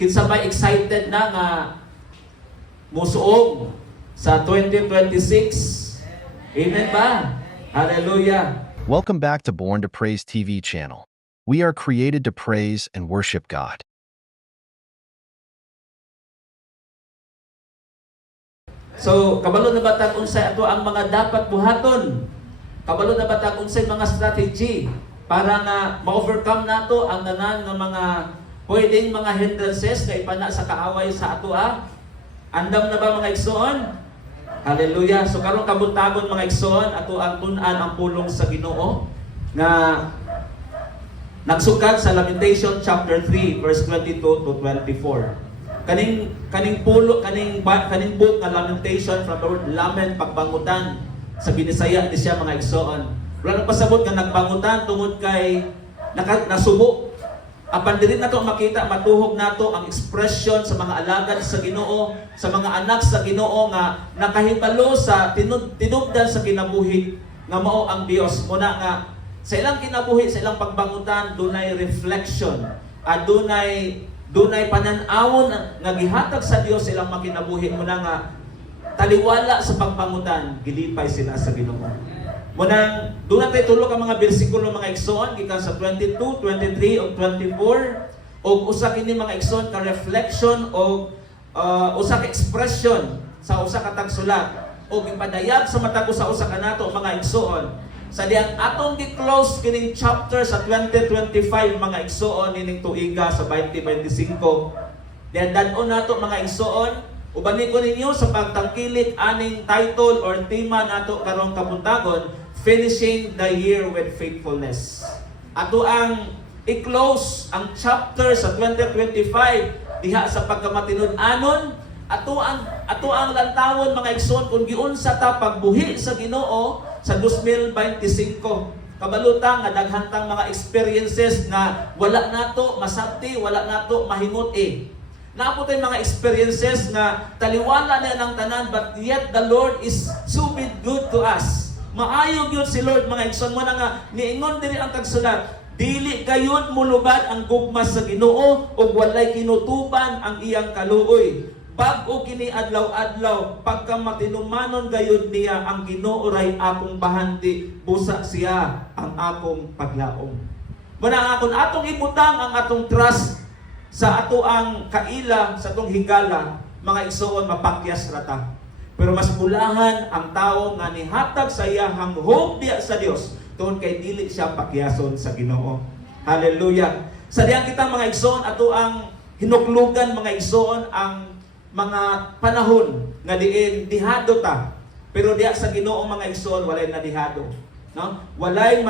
Kinsa ba excited na nga musuog sa 2026? Amen ba? Hallelujah. Welcome back to Born to Praise TV channel. We are created to praise and worship God. So, kabalo na batag unsay ato ang mga dapat buhaton? Kabalo na batag unsay mga strategy para nga ma-overcome nato ang tanan nga mga pwedeng mga hindrances kay pana sa kaaway sa ato Andam na ba mga igsoon? Hallelujah. So karon kabuntagon mga igsoon ato ang tun-an ang pulong sa Ginoo nga nagsukat sa Lamentation chapter 3 verse 22 to 24. Kaning book nga Lamentation from the word lament, pagbangutan sa Binisaya di siya mga igsoon. Wala nang pasabot nga nagbangutan tungod kay nasubo. Apan diri nato makita matuhog nato ang expression sa mga alagad sa Ginoo, sa mga anak sa Ginoo nga nakahibalo sa tinubdan sa kinabuhi nga mao ang Dios. Muna nga sa ilang kinabuhi, sa ilang pagbangutan dunay reflection, dunay panan-awon nga gihatag sa Dios sa ilang makinabuhi. Muna nga taliwala sa pagbangutan, gilipay sila sa Ginoo. Munang doon natin tulo ka mga bersikulo mga igsoon gikan sa 22, 23 ug 24 ug usa kini mga igsoon ka reflection ug usa ka expression sa usa ka tagsulat ug ipadayag sa matag sa usa kanato mga igsoon sa diyang atong gi-close kining chapter sa 2025 mga igsoon ining tuiga sa 2025 diyan dadon nato mga igsoon ubani ko ninyo sa pagtangkilik aning title or tema nato karong kabuntagon, Finishing the Year with Faithfulness. Ato ang i-close ang chapter sa 2025 diha sa pagkamatinud-anon, ato ang lantawon mga igsoon kung giunsa ta pagbuhi sa Ginoo sa 2025. Kabalutan nga daghantang mga experiences nga wala nato masabti, wala nato mahimot Napo tay mga experiences na taliwala na ng tanan but yet the Lord is so good to us. Maayo gyud si Lord mga igsoon mo na nga niingon diri ang tagsulat, dili gayud mulubad ang gugma sa Ginoo ug walay kinutuban ang iyang kaluoy. Bag-o kini adlaw-adlaw pagka matinumanon gayud niya ang Ginoo ray akong bahanti, busa siya ang akong paglaom. Muna akon atong ibutang ang atong trust sa ato ang kaila, sa atong higala, mga igsoon mapakyas rata. Pero mas bulahan ang tao nga nihatag sa iyahang hope diya sa Dios tungod kay dili siya pakyason sa Ginoo. Hallelujah. Sa diyan kita mga igsoon ato ang hinuklugan mga igsoon ang mga panahon nga diin dihado ta. Pero diya sa Ginoo mga igsoon walay na dihado. No? Walay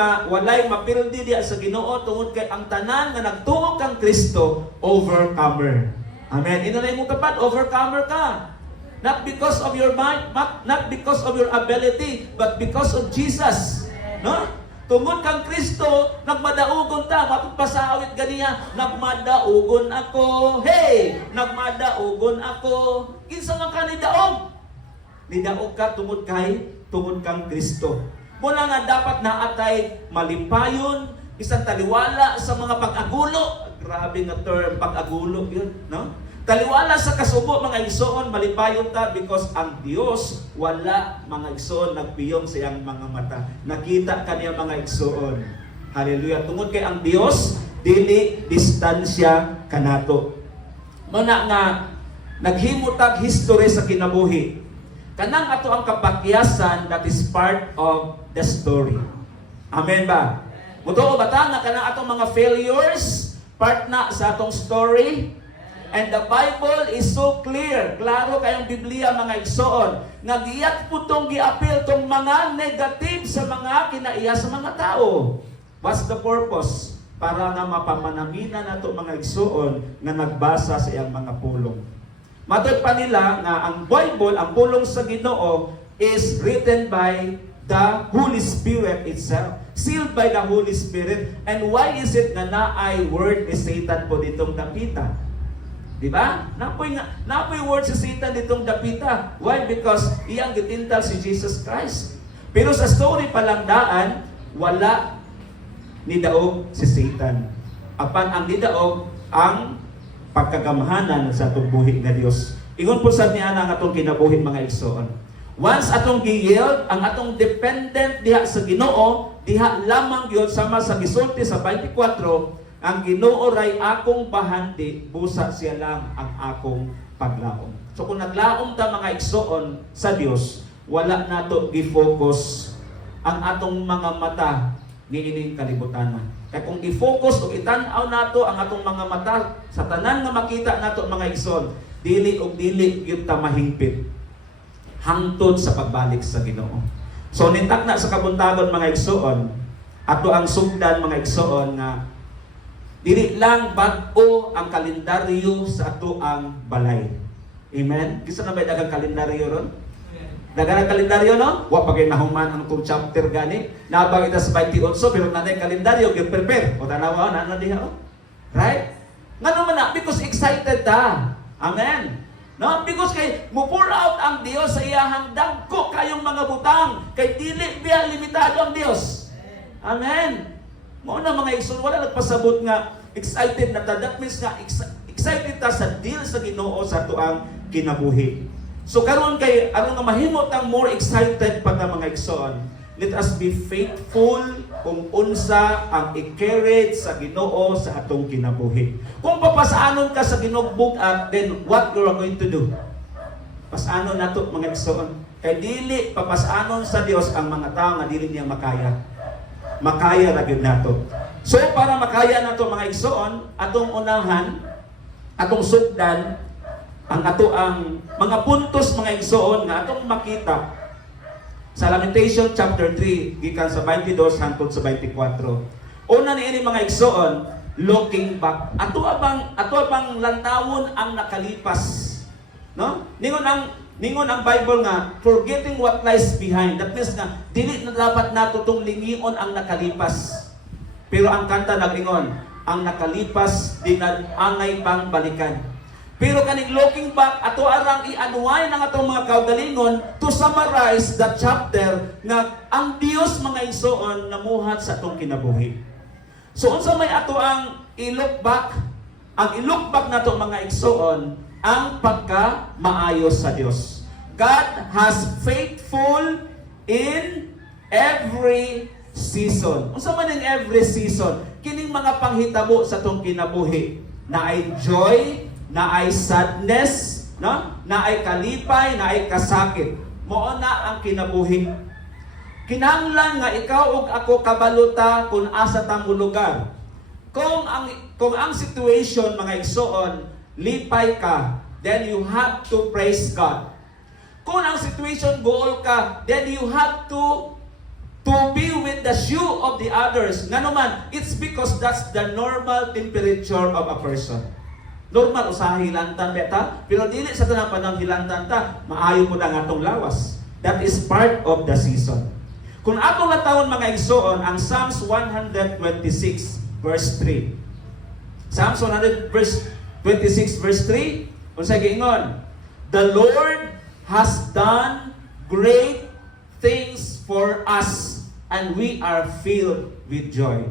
mapildi diya sa Ginoo tungod kay ang tanan nga nagtuo kang Kristo overcomer. Amen. Ino na imong tapat, overcomer ka. Not because of your mind, not because of your ability, but because of Jesus. No? Tungod kang Kristo, nagmadaugon ta. Mapagpasawit ganiya, nagmadaugon ako. Hey, nagmadaugon ako. Kinsa man ka nidaog? Nidaog ka tungod kang Kristo. Mula nga dapat naatay malipayon, isang taliwala sa mga pag-agulo. Grabe nga term, pag-agulo yun, no? Taliwala sa kasubo mga igsoon, malipayon ta because ang Dios wala mga igsoon nagpiyong sa iyang mga mata. Nakita kaniya mga igsoon. Hallelujah. Tungod kay ang Dios dili distansya kanato. Muna nga naghimutag history sa kinabuhi. Kanang ato ang kapakyasan that is part of the story. Amen ba? Mutuo ba ta nga kanang atong mga failures part na sa atong story? And the Bible is so clear. Klaro kayong Biblia mga igsoon. Nga giyat po itong giapil itong mga negative sa mga kinaiya sa mga tao. What's the purpose? Para nga mapamanamina na ito mga igsoon na nagbasa sa iyang mga pulong. Matod pa nila na ang Bible, ang pulong sa Ginoo, is written by the Holy Spirit itself. Sealed by the Holy Spirit. And why is it na naay word ni Satan po ditong dapita? Diba? Napoy word si Satan ditong dapita. Why? Because iyang gitintal si Jesus Christ. Pero sa story palang daan, wala nidaog si Satan. Apan ang nidaog ang pagkagamhanan sa atong buhi nga Dios. Ingon po sad niya ang atong kinabuhi mga igsoon. Once atong gi-yield ang atong dependent diha sa Ginoo, diha lamang gyud sama sa gisulti sa 24, ang Ginoo ray akong bahandi, busa siya lang ang akong paglaom. So kung naglaom ta mga igsoon sa Dios, wala nato gi-focus ang atong mga mata niining kalibutan. Kaya kung i-focus o itan-aw nato ang atong mga mata sa tanan nga makita nato mga igsoon, dili og dili gyud ta mahingpit hangtod sa pagbalik sa Ginoo. So nintak na sa kabuntagon mga igsoon, ato ang sugdan mga igsoon nga dili lang bag-o ang kalendaryo sa ato ang balay. Amen. Kisa na ba dagang kalendaryo ron? Dagang kalendaryo no? Wa pa kay nahuman ang itong chapter gani. Nabang ita sa 28 pero nanay kalendaryo gyud prepare. O tanawa na diha o. Right? Ngano man na because excited ta. Amen. No, because kay mo pour out ang Dios sa iyahang dagko kayong mga butang kay dili biya limitado ang Dios. Amen. Mo na mga igsoon wala nagpasabot nga excited na ta. That means nga excited ta sa deal sa Ginoo sa tuang kinabuhi. So karon kay aron nga mahimot ang more excited pa ta mga igsoon, let us be faithful kung unsa ang i-carry sa Ginoo sa atong kinabuhi. Kung papasaanon ka sa ginugbug-at, then what you are going to do? Pasaanon nato mga igsoon. Kay dili papasaanon sa Dios ang mga tao nga dili niya makaya. Makaya ra gyud nato. So para makaya nato mga igsoon, atong unahan, atong sugdan ang ato ang mga puntos mga igsoon nga atong makita sa Lamentation chapter 3 gikan sa 22 hangtod sa 24. Una niini mga igsoon, looking back. Ato abang lantawon ang nakalipas. No? Ningon ang Bible nga forgetting what lies behind. That means nga dili na dapat nato tong lingion ang nakalipas. Pero ang kanta nag-ingon, ang nakalipas di na angay pang balikan. Pero kaning looking back, ato arang i-unwind ang atong mga kaugalingon to summarize the chapter nga ang Dios mga igsoon namuhat sa atong kinabuhi. So unsa may ato ang i-look back? Ang i-look back nato mga igsoon ang pagka-maayos sa Dios. God has faithful in every season. Unsa man in every season? Kining mga panghitabo sa atong kinabuhi na ay joy, na ay sadness, no? Na ay kalipay, na ay kasakit. Mao na ang kinabuhi. Kinahanglan nga ikaw ug ako kabaluta kung asa ta mo lugar. Kung ang situation mga igsoon lipay ka, then you have to praise God. Kung ang situation goal ka, then you have to be with the shoe of the others. Nga naman, it's because that's the normal temperature of a person. Normal usaha hilantan beta, pero dili sa tanang panahon hilantan ta, maayo po na nga atong lawas. That is part of the season. Kung atong latawon mga igsoon, ang Psalms 126 verse 3. Psalms 126 verse 3, unsay giingon? The Lord has done great things for us, and we are filled with joy.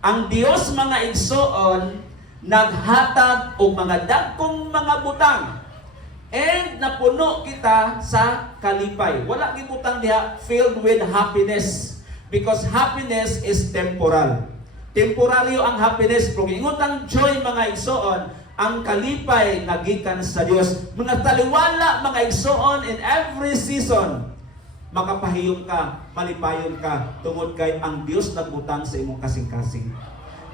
Ang Dios mga igsoon naghatag og mga dagkong mga butang and napuno kita sa kalipay. Wala gibutang diha filled with happiness because happiness is temporal. Temporaryo ang happiness, pero ingon ang joy mga igsoon, ang kalipay nga gikan sa Dios. Mga taliwala mga igsoon in every season, makapahiyom ka, malipayon ka tungod kay ang Dios nagbutang sa imong kasing-kasing.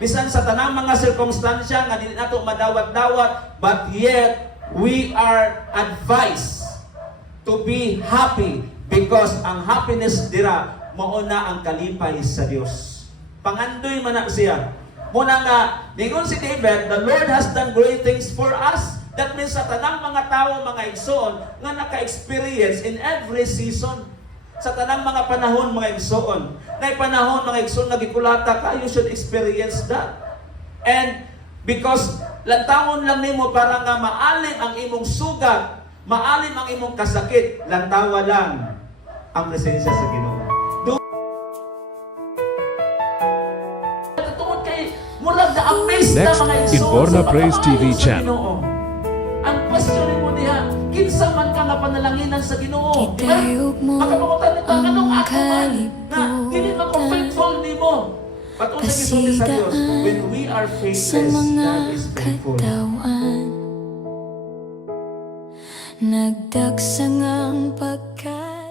Bisan sa tanang mga sirkumstansya nga dili nato madawat-dawat, but yet we are advised to be happy because ang happiness dira mao na ang kalipay sa Dios. Pangandoy man na siya. Muna nga ningon si David, the Lord has done great things for us. That means sa tanang mga tao mga igsoon nga naka-experience in every season. Sa tanang mga panahon mga igsoon, na panahon mga igsoon nagikulata ka, you should experience that. And because lantawon lang nimo para nga maalim ang imong sugat, maalim ang imong kasakit, lantawa lang ang presensya sa Ginoo. Tungod kay murag na amaze Isda next mga igsoon Informa sa Praise TV pagpaayo sa channel. Ginoo. Ang question mo diha, kinsa man ka nga panalanginan sa Ginoo, di ba? Makapangutan nito, anong ako man na dili man ko faithful nimo. Patungkol sa gisulti sa Dios, when we are sa faithless, mga God is faithful. katawan. Nagdagsang ang pagkain.